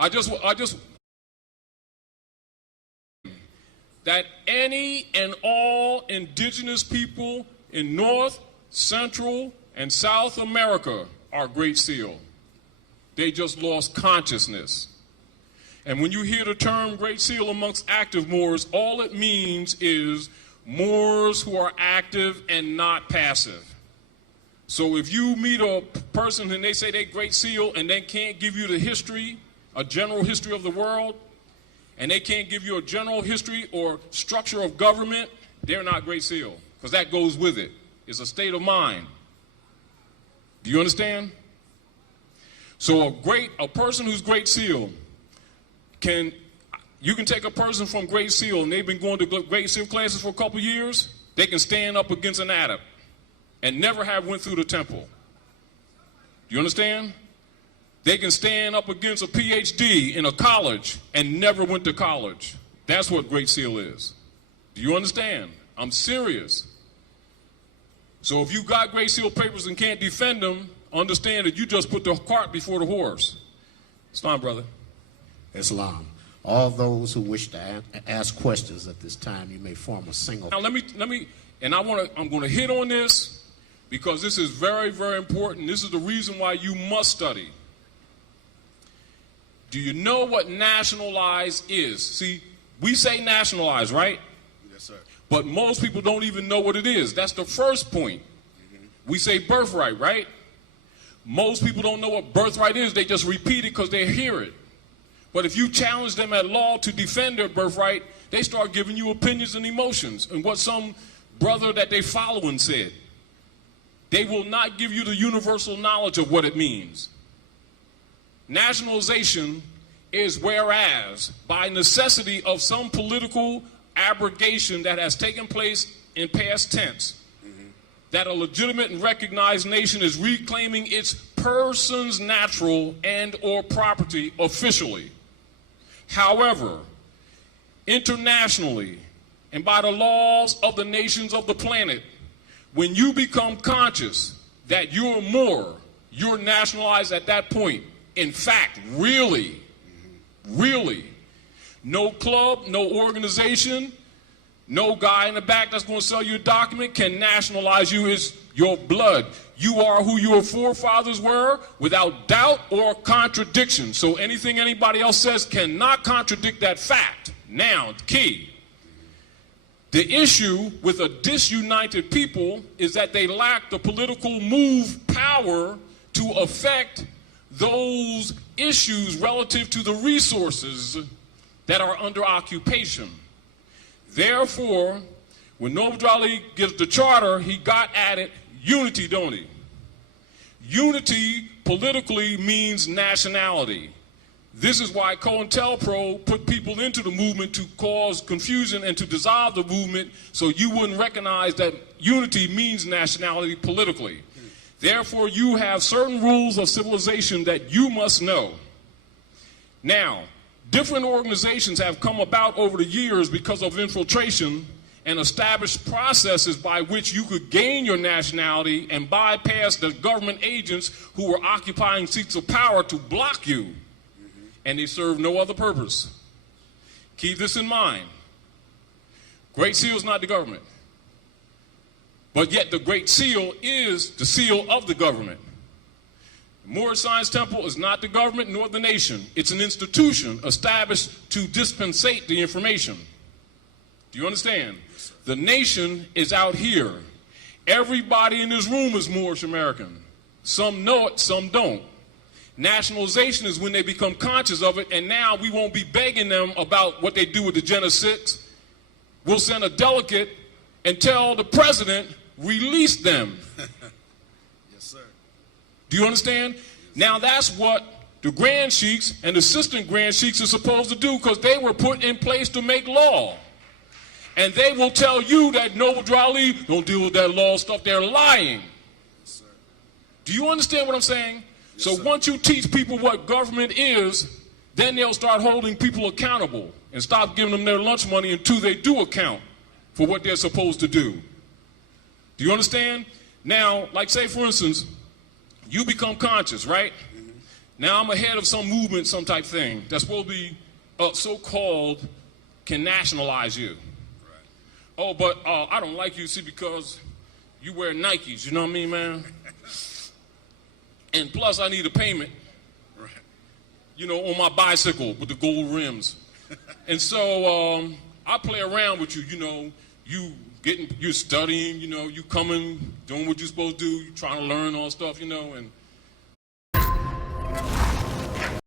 I just that any and all indigenous people in North, Central, and South America are Great Seal. They just lost consciousness. And when you hear the term Great Seal amongst active Moors, all it means is Moors who are active and not passive. So if you meet a person and they say they're Great Seal and they can't give you the history, a general history of the world, and they can't give you a general history or structure of government, they're not Great Seal, because that goes with it. It's a state of mind. Do you understand? So a person who's Great Seal you can take a person from Great Seal and they've been going to Great Seal classes for a couple years, they can stand up against an Arab and never have went through the temple. Do you understand? They can stand up against a PhD in a college and never went to college. That's what Great Seal is. Do you understand? I'm serious. So if you got Great Seal papers and can't defend them, understand that you just put the cart before the horse. It's fine, brother. Islam. All those who wish to ask questions at this time, you may form a single. Now let me, and I'm going to hit on this because this is very, very important. This is the reason why you must study. Do you know what nationalize is? See, we say nationalize, right? Yes, sir. But most people don't even know what it is. That's the first point. We say birthright, right? Most people don't know what birthright is. They just repeat it because they hear it. But if you challenge them at law to defend their birthright, they start giving you opinions and emotions and what some brother that they following said. They will not give you the universal knowledge of what it means. Nationalization is whereas, by necessity of some political abrogation that has taken place in past tense, that a legitimate and recognized nation is reclaiming its person's natural and or property officially. However, internationally and by the laws of the nations of the planet, when you become conscious that you're more, you're nationalized at that point. In fact, really, no club, no organization, no guy in the back that's going to sell you a document can nationalize you. It's your blood. You are who your forefathers were without doubt or contradiction. So anything anybody else says cannot contradict that fact. Now, key. The issue with a disunited people is that they lack the political move power to affect those issues relative to the resources that are under occupation. Therefore, when Noble Ali gives the charter, he got at it unity, don't he? Unity politically means nationality. This is why COINTELPRO put people into the movement to cause confusion and to dissolve the movement so you wouldn't recognize that unity means nationality politically. Therefore, you have certain rules of civilization that you must know. Now, different organizations have come about over the years because of infiltration and established processes by which you could gain your nationality and bypass the government agents who were occupying seats of power to block you. And they serve no other purpose. Keep this in mind. Great Seal is not the government. But yet the Great Seal is the seal of the government. The Moorish Science Temple is not the government nor the nation. It's an institution established to dispensate the information. Do you understand? The nation is out here. Everybody in this room is Moorish American. Some know it, some don't. Nationalization is when they become conscious of it, and now we won't be begging them about what they do with the Gen 6. We'll send a delegate and tell the president, release them. Yes, sir. Do you understand? Now that's what the Grand Sheiks and Assistant Grand Sheiks are supposed to do, because they were put in place to make law. And they will tell you that Noble Ali don't deal with that law stuff. They're lying. Yes, sir. Do you understand what I'm saying? Yes, so sir. once you teach people what government is, then they'll start holding people accountable and stop giving them their lunch money until they do account for what they're supposed to do. Do you understand? Now, like say for instance, you become conscious, right? Now I'm ahead of some movement, some type thing that's supposed to be so-called can nationalize you. Oh, but I don't like you, see, because you wear Nikes, you know what I mean, man? And plus I need a payment, Right. you know, on my bicycle with the gold rims. And so I play around with you, you know, you're studying, you know, you coming, doing what you're supposed to do, you trying to learn all stuff, you know, and